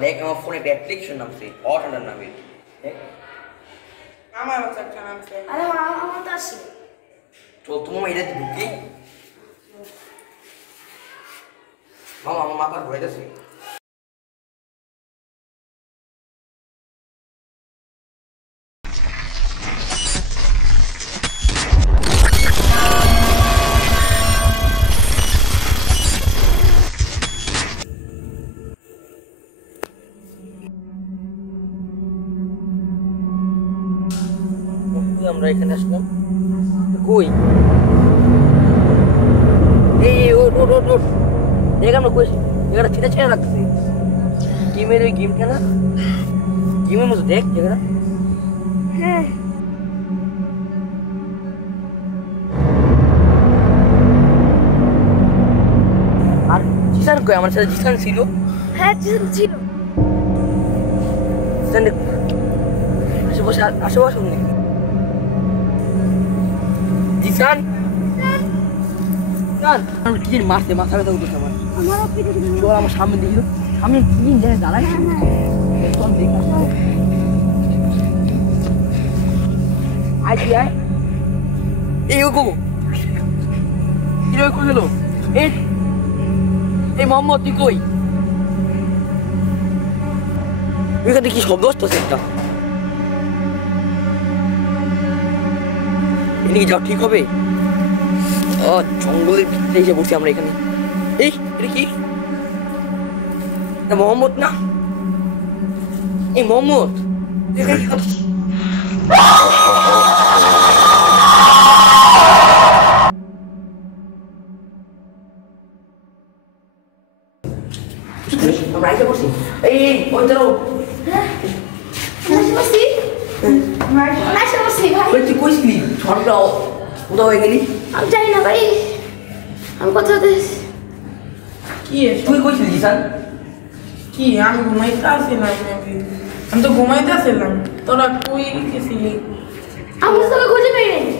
দেখ আমার ফোনে একটা অ্যাপ্লিকেশন নামছে অটান্ডার নামে দেখ আমার একটা নামছে আরে আমার তো আছে চল তুমি এটা ঢুকি মামা আমার মাথা ঘুরে যাচ্ছে আমরা এখানে আসলাম কই এই ওট ওট ওট ওট দেখ আমরা কই জায়গাটা ছিটা ছিটা লাগতেছে গেমের ওই গেম খেলা গেমের মতো দেখ জায়গাটা হ্যাঁ আর জিসান কই আমার সাথে জিসান ছিল হ্যাঁ ছিল জিসান আশেপাশে আশেপাশে নেই জিসান আমি কি জানি মারতে মাথা ব্যথা উঠেছে আমার আমারও পিঠে চল আমার সামনে দেখি সামনে কি জানি দাঁড়ায় চল দেখ আয় কি আয় এই ও গো কি রে কই গেল এই মোহাম্মদ তুই কই এখানে কি শব্দ হচ্ছে একটা এদিকে যাও ঠিক হবে ও জঙ্গলের ভিতরে এসে বসছি আমরা এখানে এই এটা কি মোহাম্মদ না এই মোহাম্মদ আমরা এসে বসছি এই ওই ধরো তুই কইছিলি ঝড়টা কোথাও হয়ে গেলি আমি জানি না ভাই আমি কথা দিস কি তুই কইছিলি জিসান কি আমি ঘুমাইতে আসছিলাম আমি তো ঘুমাইতে আসছিলাম তোরা তুই গেছিলি আমি তো তোকে খুঁজে পাইনি